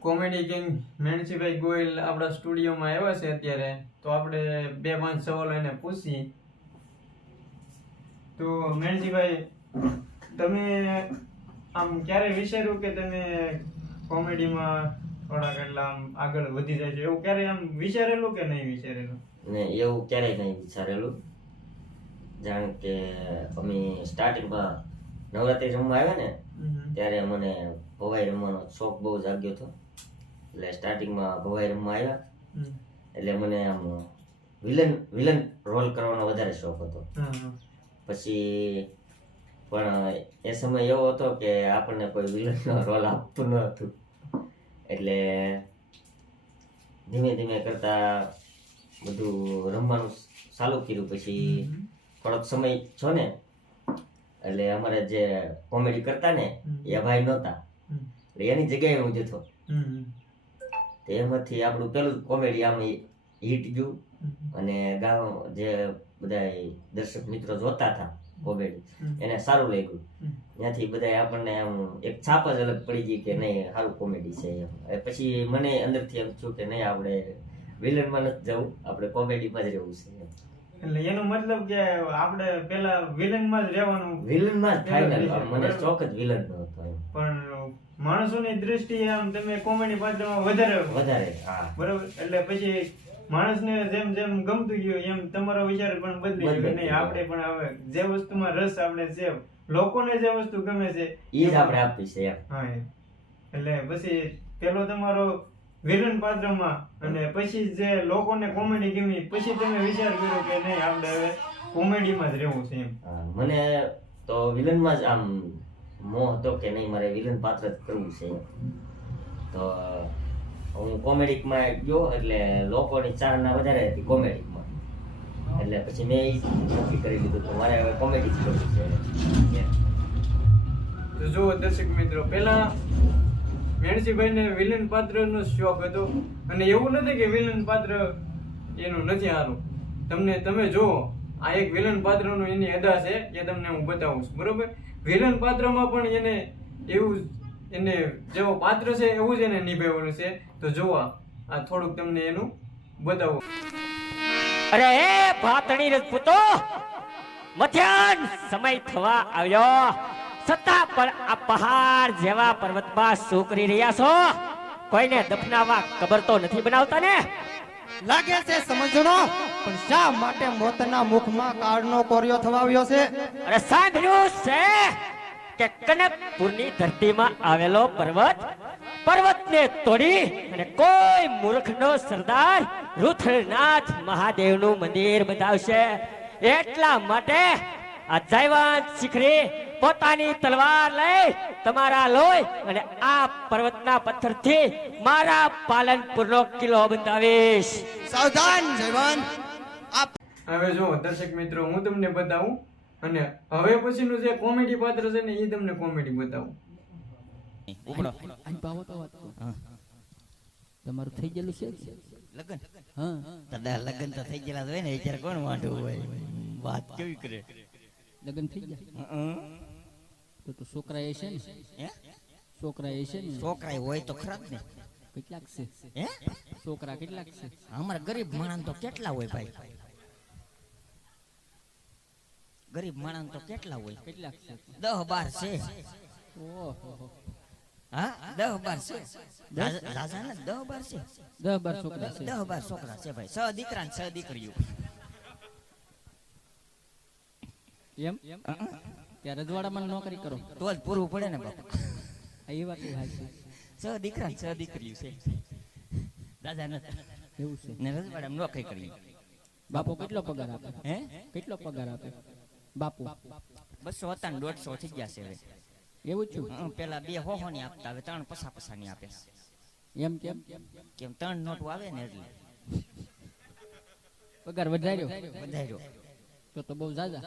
Comedy king Mensibhai Goyal આપણા સ્ટુડિયોમાં આવ્યા છે અત્યારે, તો આપણે 2-5 સવાલો એને પૂછીએ. તો મેણસીભાઈ, તમે આમ ક્યારે વિચાર્યું કે તમે કોમેડીમાં થોડા કેટલા આમ આગળ વધી જાય છે, એવું ક્યારે આમ વિચારેલું કે નહીં વિચારેલું? ને એવું ક્યારેય નહીં વિચારેલું. જાણ કે અમે સ્ટાર્ટિંગમાં નવરાત્રી રમવા આવ્યા ને ત્યારે મને ભવાઈ રમવાનો શોખ બહુ જાગ્યો હતો. એટલે સ્ટાર્ટિંગમાં ભવાઈ રમવા આવ્યા એટલે મને આમ વિલન રોલ કરવાનો વધારે શોખ હતો. પછી પણ એ સમય એવો હતો કે આપણને કોઈ વિલનનો રોલ આપતું ન હતું. એટલે ધીમે ધીમે કરતા બધું રમવાનું ચાલુ કર્યું. પછી થોડોક સમય છો ને એટલે અમારે જે કોમેડી કરતા ને એ ભાઈ નહોતા, એટલે એની જગ્યાએ હું જતો. એમાંથી આપણું પેલું કોમેડી આમ હિટ ગયું અને ગામ જે બધા દર્શક મિત્રો જોતા હતા કોમેડી એને સારું લાગ્યું. ત્યાંથી બધા આપણને આમ એક છાપ જ અલગ પડી ગઈ કે નહીં સારું કોમેડી છે એમ. પછી મને અંદરથી એમ થયું કે નહીં, આપણે વિલનમાં નથી જવું, આપણે કોમેડીમાં જ રહેવું છે. એટલે એનો મતલબ કે આપણે પેલા વિલનમાં જ રહેવાનું, વિલનમાં જ ફાઇનલ. મને શોખ જ વિલનનો હતો. પણ માણસોની દ્રષ્ટિએ આમ તમે કોમેડી પાત્રમાં વધારે હા બરોબર. એટલે પછી માણસને જેમ જેમ ગમતું ગયું એમ તમારો વિચાર પણ બદલી ગયો. નહીં, આપણે પણ હવે જે વસ્તુમાં રસ આપણે છે, લોકોને જે વસ્તુ ગમે છે એ જ આપણે આપી છે એમ. હા, એટલે પછી પેલો તમારો વિલન પાત્રમાં અને પછી જે લોકોને કોમેડી ગમી, પછી તમે વિચાર કર્યો કે નહીં, આપણે હવે કોમેડીમાં જ રહેવું છે એમ. મને તો વિલનમાં જ આમ મોહ હતો કે નહીં, મારે વિલન પાત્ર જ કરવું છે. તો હું કોમેડીમાં ગયો એટલે લોકોની ચાહના વધારે હતી કોમેડીમાં. એટલે પછી મેં એ નક્કી કરી લીધું કે મારે હવે કોમેડી જ કરવું છે. તો જો દર્શક મિત્રો, પેલા મેણસીભાઈને વિલન પાત્રનો શોખ હતો અને એવું નથી કે વિલન પાત્ર એનું નથી સારું. તમે જુઓ, આ એક વિલન પાત્રનું એની અદા છે, એ તમને હું બતાવું છું બરોબર. વિલન પાત્રમાં પણ એને એવું એને જેવો પાત્ર છે એવું જ એને નિભાવવાનું છે. તો જોવા આ થોડુંક તમને એનું બતાવું. અરે એ ભાતણી રજપૂતો, મધ્યાહન સમય થવા આવ્યો, છતાં પણ આ પહાડ જેવા પર્વતમાં શું કરી રહ્યા છો? કોઈને દફનાવા કબર તો નથી બનાવતા ને? લાગે છે સમજણો, પણ શા માટે મોતના મુખમાં કાળનો કોરિયો થવાવ્યો છે? અરે સાંભળ્યું છે કે કનકપુરની ધરતીમાં આવેલો પર્વતને તોડી અને કોઈ મૂર્ખનો સરદાર રુદ્રનાથ મહાદેવનું મંદિર બનાવશે. એટલા માટે આ જયવંત શિખરી પોતાની તલવાર લઈ તમારા લોહી અને આ પર્વતના પથ્થરથી મારા પાલનપુરનો કિલ્લો બંધાવીશ. સાવધાન જયવંત. હવે જો દર્શક મિત્રો, હું તમને બતાવું અને હવે પછીનું જે કોમેડી પાત્ર છે ને એ તમને કોમેડી બતાવું. તમારું થઈ ગયેલું છે લગન? હા, દાદા લગન તો થઈ ગયેલા હોય ને, વિચાર કોણ વાંઢું હોય? વાત કેવી કરે? લગ્ન થઈ ગયા તો છોકરા એ છે ને? છોકરા એ છે ને? છોકરા હોય તો ખરા જ ને. કેટલાક છે? હે, છોકરા કેટલાક છે? અમારા ગરીબ માણસ તો કેટલા હોય ભાઈ? ગરીબ માણસ તો કેટલા હોય? કેટલાક છે? 10-12 છે. ઓહો, હા, 10-12 છે. રાજા ને 10-12 છે. 10-12 છોકરા છે. 10-12 છોકરા છે ભાઈ. 6 દીકરા ને 6 દીકરીઓ. એમ ત્યાં રજવાડામાં નોકરી કરો તો જ પૂરવું પડે ને બાપુ. એ વાત છે. 6 દીકરા ને 6 દીકરીઓ છે. દાદા ને એવું છે ને રજવાડામાં નોકરી કરી. બાપુ કેટલો પગાર આપે? હે, કેટલો પગાર આપે બાપુ? 200 હતા ને 150 થઈ ગયા છે હવે. એવું જ છું. પેલા 2 હોહો ની આપતા, હવે 3 પસા ની આપે. એમ કેમ? કેમ 3 નોટ આવે ને એટલે પગાર વધાર્યો તો બહુ જાજા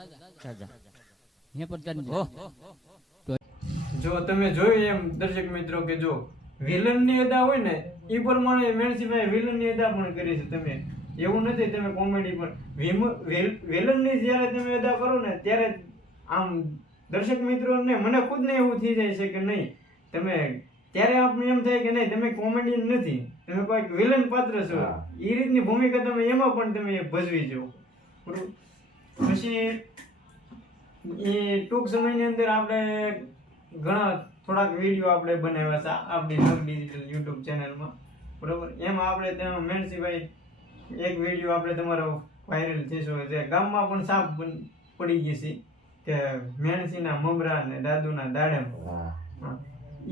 હે પર જાન. જો તમે જોયું એમ દર્શક મિત્રો કે જો વિલનની અદા હોય ને એ પ્રમાણે મેણસીભાઈ વિલનની અદા પણ કરી છે. તમે એવું નથી, તમે કોમેડી પણ વિલનની જ્યારે તમે અદા કરો ને ત્યારે આમ દર્શક મિત્રોને મને ખુદને એવું થઈ જાય છે કે નહીં, તમે ત્યારે આપણે એમ થાય કે નહીં તમે કોમેડિયન નથી, તમે કોઈ વિલન પાત્ર છો. હા. એ રીતની ભૂમિકા તમે એમાં પણ તમે ભજવી જાઓ. બરોબર. પછી એ ટૂંક સમયની અંદર આપણે ઘણા થોડાક વિડીયો આપણે બનાવ્યા છે આપણી નવ ડિજિટલ યુટ્યુબ ચેનલમાં. બરોબર. એમાં આપણે તેમાં મેણસીભાઈ એક વિડીયો આપણે તમારો વાયરલ થયો છે, ગામમાં પણ સાપ પડી ગઈ છે કે મેણસીના મમરા ને દાદુના દાડેમ. હા.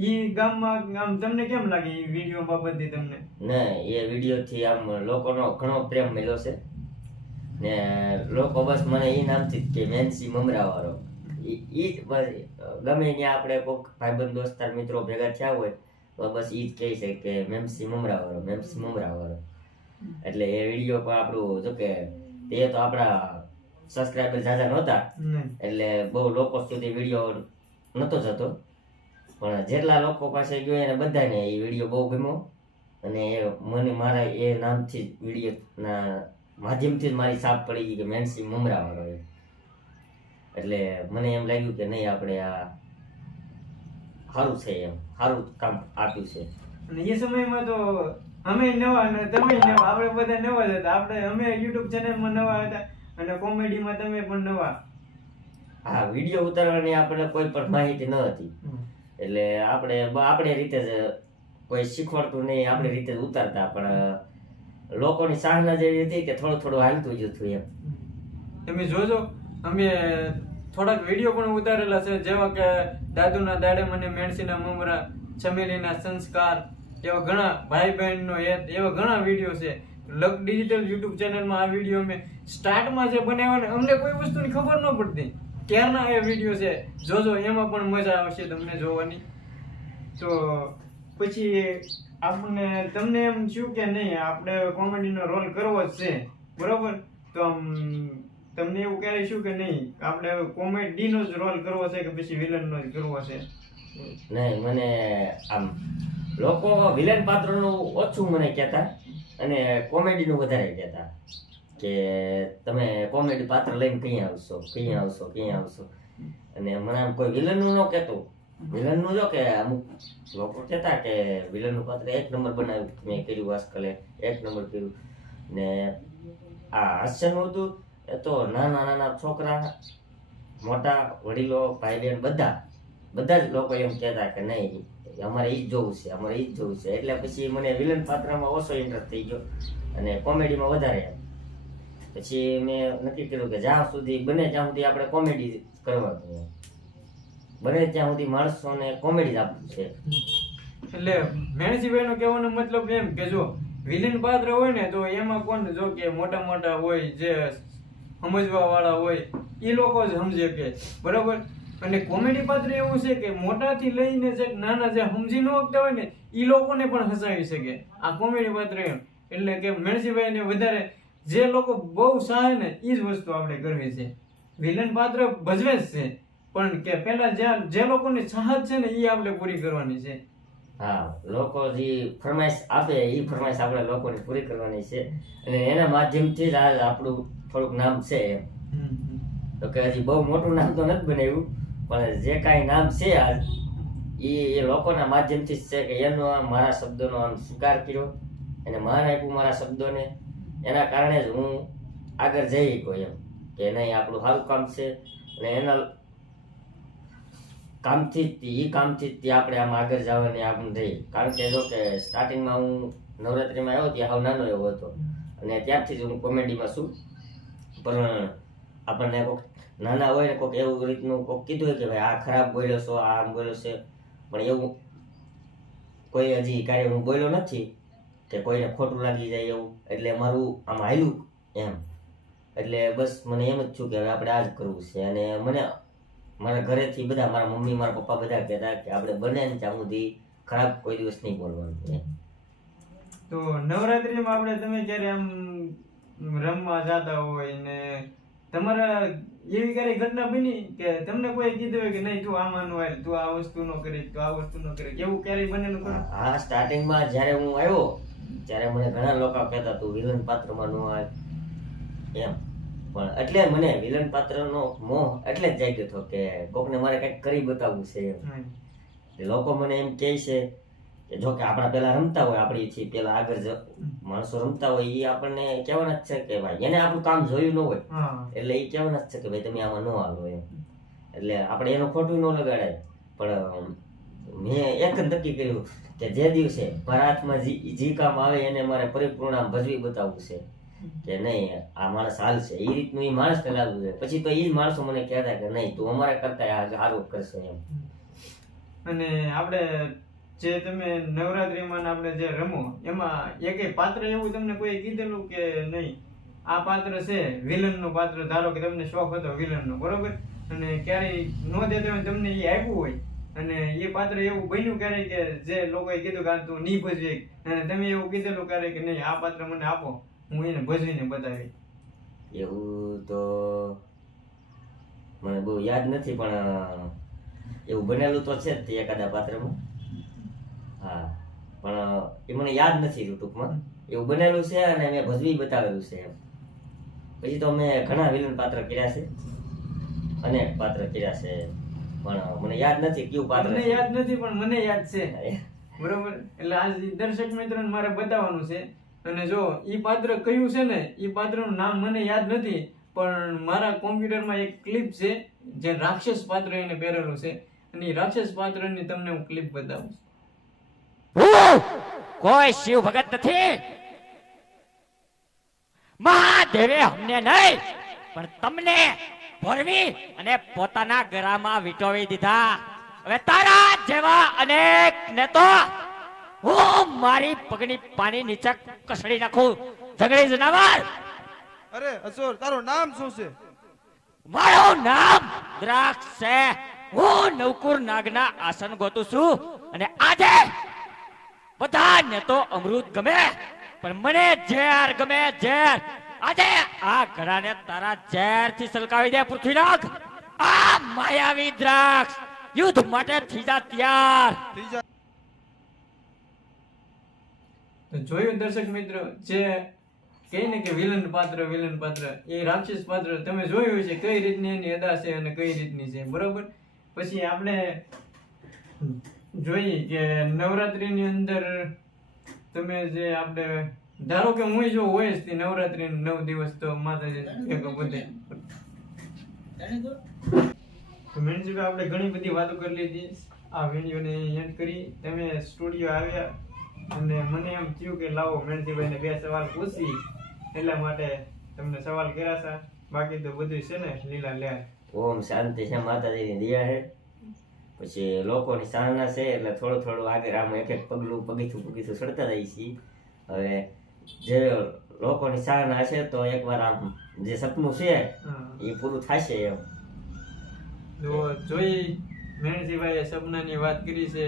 ઈ ગામમાં આમ તમને કેમ લાગે ઈ વિડીયો બાબતથી તમને? ને એ વિડીયો થી આમ લોકોનો ઘણો પ્રેમ મળ્યો છે ને લોકો બસ મને એ નામથી જ કે મેન્સી મમરા વાળો. ઈ જ બસ ગમે ત્યાં આપણે કોઈક ભાઈબંધ દોસ્તાર મિત્રો ભેગા થયા હોય તો બસ ઈ જ કહે છે કે મેમસી મમરા વાળો, મેમસી મમરા વાળો. એટલે એ વિડીયો પણ આપણું જો કે તે તો આપણા સબસ્ક્રાઈબર ઝાઝા નહોતા નહીં. એટલે બહુ લોકો સુધી વિડીયો નહોતો જતો, પણ જેટલા લોકો પાસે ગયો એને બધાને એ વિડીયો બહુ ગમ્યો અને એ મને મારા એ નામથી જ વિડીયોના માધ્યમથી જ મારી છાપ પડી ગઈ કે મેન્સી મમરા વાળો એ. એટલે મને એમ લાગ્યું કે નહીં આપણે આ સારું છે, એમ સારું કામ આપ્યું છે. અને એ સમયમાં તો અમે નવા ને તમે નવા, આપણે બધા નવા જ હતા. અમે યુટ્યુબ ચેનલમાં નવા હતા અને કોમેડીમાં તમે પણ નવા. હા, વિડીયો ઉતારવાની આપણે કોઈ પણ માહિતી ન હતી એટલે આપણે રીતે જ કોઈ શીખવાડતું નહીં, આપણી રીતે જ ઉતારતા. પણ લોકોની સાહના જેવી હતી કે થોડું થોડું હાલતું જ હતું એમ. તમે જોજો અમે થોડાક વિડીયો પણ ઉતારેલા છે, જેવા કે દાદુના દાડે મને મેણસીના મમરા, ચમેલીના સંસ્કાર, એવા ઘણા ભાઈ બહેનનો હેત, એવા ઘણા વિડીયો છે. લક ડિજિટલ યુટ્યુબ ચેનલમાં આ વિડીયો અમે સ્ટાર્ટમાં જે બનાવ્યા ને અમને કોઈ વસ્તુની ખબર ન પડતી, ત્યારના એ વિડીયો છે. જોજો, એમાં પણ મજા આવશે તમને જોવાની. તો પછી આપણને તમને એમ શું કે નહીં આપણે કોમેડીનો રોલ કરવો જ છે, બરોબર? તો આમ તમને એવું ક્યારે શું કે નહીં આપણે કોમેડીનો જ રોલ કરવો છે કે પછી વિલનનો જ કરવો છે? નહીં, મને આમ લોકો વિલન પાત્રનું ઓછું મને કહેતા અને કોમેડીનું વધારે કહેતા કે તમે કોમેડી પાત્ર લઈને ક્યાં આવશો. અને મને આમ કોઈ વિલનનું ન કહેતું. વિલનનું જો કે અમુક લોકો કહેતા કે વિલનનું પાત્ર એક નંબર બનાવ્યું, મેં કર્યું આજકાલે એક નંબર કર્યું. ને આ હાસ્યનું હતું એ તો નાના છોકરા, મોટા, વડીલો, ભાઈ બહેન બધા જ લોકો એમ કહેતા કે નહીં અમારે ઈ જ જોવું છે. એટલે પછી મને વિલન પાત્રમાં ઓછો ઇન્ટરેસ્ટ થઈ ગયો અને કોમેડીમાં વધારે. પછી મેં નક્કી કર્યું કે જ્યાં સુધી બને ત્યાં સુધી આપણે કોમેડી કરવાનું, બને ત્યાં સુધી માણસોને કોમેડી જ આપવું છે. એટલે મેણસીભાઈનો કહેવાનો મતલબ એમ કે જો વિલન પાત્ર હોય ને તો એમાં કોણ જો કે મોટા હોય, જે સમજવા વાળા હોય એ લોકો જ સમજે કે, બરોબર? અને કોમેડી પાત્ર એવું છે કે મોટાથી લઈને જે નાના જે સમજી ન શકતા હોય ને એ લોકોને પણ હસાવી શકે આ કોમેડી પાત્ર એમ. એટલે કે મેણસીભાઈને વધારે જે લોકો બહુ સહાય ને એ જ વસ્તુ આપણે કરવી છે. વિલન પાત્ર ભજવે જ છે પણ કે પેલા જે લોકોની ચાહત છે ને એ આપણે પૂરી કરવાની છે. હા, લોકો જે ફરમાઈશ આપે એ ફરમાઈશ આપણે લોકોને પૂરી કરવાની છે અને એના માધ્યમથી જ આજ આપણું થોડુંક નામ છે એમ. તો કે હજી બહુ મોટું નામ તો નથી બનાવ્યું પણ જે કાંઈ નામ છે આજ એ લોકોના માધ્યમથી જ છે કે એનો મારા શબ્દોનો આમ સ્વીકાર કર્યો અને માન આપ્યું મારા શબ્દોને. એના કારણે જ હું આગળ જઈ ગયો એમ કે નહીં આપણું સારું કામ છે અને એના કામથી જ આપણે આમ આગળ જવાની આપણે રહી. કારણ કે જો કે સ્ટાર્ટિંગમાં હું નવરાત્રિમાં આવ્યો ત્યાં હાવ નાનો એવો હતો અને ત્યારથી જ હું કોમેડીમાં છું. પણ આપણને કોઈક નાના હોય ને કોઈક એવું રીતનું કોઈક કીધું હોય કે ભાઈ આ ખરાબ બોલ્યો છો, આ આમ બોલ્યો છે, પણ એવું કોઈ હજી કાર્ય હું બોલ્યો નથી કે કોઈને ખોટું લાગી જાય એવું. એટલે મારું આમ હાલ્યું એમ. એટલે બસ મને એમ જ છું કે હવે આપણે આ જ કરવું છે. અને મને મારા ઘરેથી બધા, મારા મમ્મી, મારા પપ્પા બધા કહેતા કે આપણે બને ને ત્યાં સુધી ખરાબ કોઈ દિવસ નહીં બોલવાનું એમ. તો નવરાત્રીમાં આપણે તમે ક્યારે આમ રમવા જતા હોય ને તમારા એવી ક્યારે ઘટના બની કે તમને કોઈ કીધું હોય કે નહીં તું આમાં નો આય, તું આ વસ્તુ નો કરી, તું આ વસ્તુ નો કરી, એવું ક્યારે બનેલું ખરું? હા, સ્ટાર્ટિંગમાં જ્યારે હું આવ્યો ત્યારે મને ઘણા લોકો કહેતા તું વિલન પાત્રમાં નો આય એમ. પણ એટલે મને વિલન પાત્રનો મોહ એટલે જ જાગ્યો હતો કે કોકને મારે કંઈક કરી બતાવવું છે એમ. લોકો મને એમ કહે છે કે જો કે આપણા પેલા રમતા હોય આપણીથી પેલા આગળ માણસો રમતા હોય એ આપણને કહેવાના જ છે કે ભાઈ એને આપણું કામ જોયું ન હોય હા એટલે એ કહેવાના જ છે કે ભાઈ તમે આમાં ન હાલો એમ એટલે આપણે એનું ખોટું ન લગાડાય પણ મેં એક જ નક્કી કર્યું કે જે દિવસે ભારતમાં જી કામ આવે એને મારે પરિપૂર્ણ આમ ભજવી બતાવવું છે કે નહીં આ માણસ હાલશે એ રીતનું એ માણસ લાગવું છે પછી તો એ જ માણસો મને કહેતા કે નહીં તું અમારા કરતા સારું કરશે એમ. અને આપણે જે તમે નવરાત્રીમાં આપણે જે રમો એમાં એકેય પાત્ર એવું તમને કોઈ કીધેલું કે નહીં આ પાત્ર છે વિલન નું પાત્ર, ધારો કે તમને શોખ હતો વિલન નો, બરોબર, અને ક્યારેય ન દેતા હોય તમને એ આપ્યું હોય અને એ પાત્ર એવું બન્યું ક્યારેય કે જે લોકોએ કીધું કે તું નહીં ભજવી અને તમે એવું કીધેલું ક્યારેય કે નહીં આ પાત્ર મને આપો હું એને ભજવીને બતાવી? એવું તો મને બહુ યાદ નથી પણ એવું બનેલું તો છે જ તે એકાદા પાત્રમાં. હા પણ એ મને યાદ નથી ટૂંકમાં એવું બનેલું છે અને મેં ભજવી બતાવેલું છે એમ. પછી તો મેં ઘણા વિલન પાત્ર કર્યા છે, અનેક પાત્ર કર્યા છે પણ મને યાદ નથી કયું પાત્ર મને છે. યાદ નથી પણ મને યાદ છે, બરોબર. એટલે આજ દર્શક મિત્રોને મારે બતાવવાનું છે અને જો ઈ પાત્ર કયું છે ને ઈ પાત્રનું નામ મને યાદ નથી પણ મારા કોમ્પ્યુટરમાં એક ક્લિપ છે જે રાક્ષસ પાત્ર એને પહેરેલું છે અને ઈ રાક્ષસ પાત્રની તમને હું ક્લિપ બતાવું. હું કોઈ શિવ ભગત નથી. મહાદેવે અમને નહીં પણ તમને ભરવી અને પોતાના ગળામાં વીંટોવી દીધા. હવે તારા જેવા અનેક ને તો હું મારી પગની પાણી નીચે કસડી નાખું. ઝઘડી જનાવર, અરે અસુર, તારું નામ શું છે? મારું નામ દ્રાક્ષ છે. હું નવકુર નાગના આસન ગોતું છું અને આજે બધાને તો અમૃત ગમે પણ મને ઝેર ગમે, ઝેર. આજે આ ઘડાને તારા ઝેરથી સલકાવી દે પૃથ્વીનાગ. આ માયાવી દ્રાક્ષ યુદ્ધ માટે થઈ જા તૈયાર. ત્રીજા તો જોયું દર્શક મિત્રો, જે કહે ને કે વિલન પાત્ર એ રાક્ષસ પાત્ર તમે જોયું છે કઈ રીતની એની અદા છે અને કઈ રીતની છે, બરોબર. પછી આપણે જોઈએ કે નવરાત્રીની અંદર તમે જે આપણે ધારો કે હું જો હોય જ નવરાત્રી 9 દિવસ તો માતાજી ભેગો બધે તો મેનજીભાઈ આપણે ઘણી બધી વાતો કરી લીધી. આ વિડીયોને એન્ડ કરી તમે સ્ટુડિયો આવ્યા અને મને એમ થયું કે લાવો મેનજીભાઈને 2 સવાલ પૂછી એટલા માટે તમને સવાલ કર્યા છે. બાકી તો બધું છે ને લીલા લેર. ઓમ શાંતિ છે, માતાજીની દયા છે. પછી લોકોની સાહના છે એટલે થોડું થોડું આગળ આમ એક એક પગલું પગીથું ચડતા જાય છીએ. હવે જે લોકોની સાહના છે તો એકવાર આમ જે સપનું છે એ પૂરું થશે એમ. તો જોઈ મેણજીભાઈએ સપનાની વાત કરી છે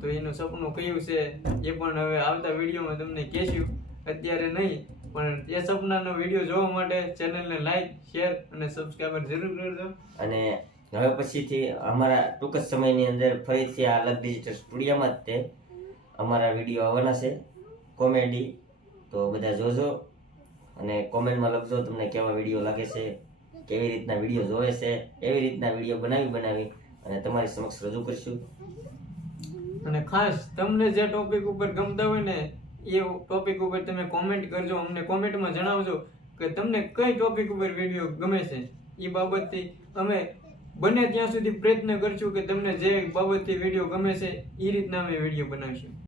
તો એનું સપનું કયું છે એ પણ હવે આવતા વિડીયોમાં તમને કહેશું, અત્યારે નહીં. પણ એ સપનાનો વિડીયો જોવા માટે ચેનલને લાઈક, શેર અને સબસ્ક્રાઇબર જરૂર કરજો. અને હવે પછીથી અમારા ટૂંક જ સમયની અંદર ફરીથી આ અલગ ડિજિટલ સ્ટુડિયોમાં જ તે અમારા વિડીયો આવવાના છે કોમેડી. તો બધા જોજો અને કોમેન્ટમાં લખજો તમને કેવા વિડીયો લાગે છે, કેવી રીતના વિડીયો જોવે છે, એવી રીતના વિડીયો બનાવી અને તમારી સમક્ષ રજૂ કરીશું. અને ખાસ તમને જે ટોપિક ઉપર ગમતા હોય ને એ ટોપિક ઉપર તમે કોમેન્ટ કરજો, અમને કોમેન્ટમાં જણાવજો કે તમને કઈ ટોપિક ઉપર વિડીયો ગમે છે. એ બાબતથી અમે બને ત્યાં સુધી પ્રયત્ન કરશું કે તમને જે બાબતથી વિડીયો ગમે છે એ રીતના અમે વિડીયો બનાવીશું.